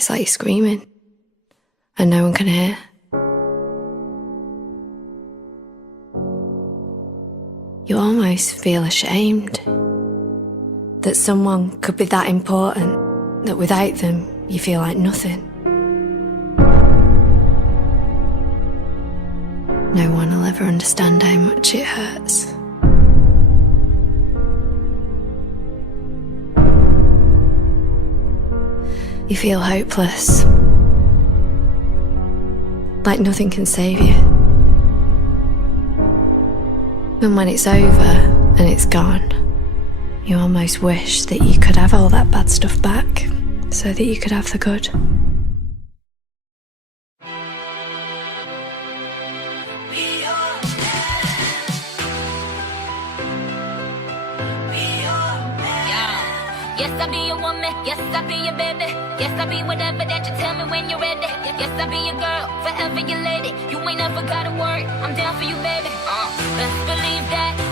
It's like you're screaming and no one can hear. You almost feel ashamed that someone could be that important, that without them you feel like nothing. No one will ever understand how much it hurts. You feel hopeless, like nothing can save you. And when it's over and it's gone, you almost wish that you could have all that bad stuff back so that you could have the good. Yes, I'll be your woman, yes, I'll be your baby. Yes, I'll be whatever that you tell me when you're ready. Yes, I'll be your girl, forever your lady. You ain't never gotta worry, I'm down for you, baby. Best believe that.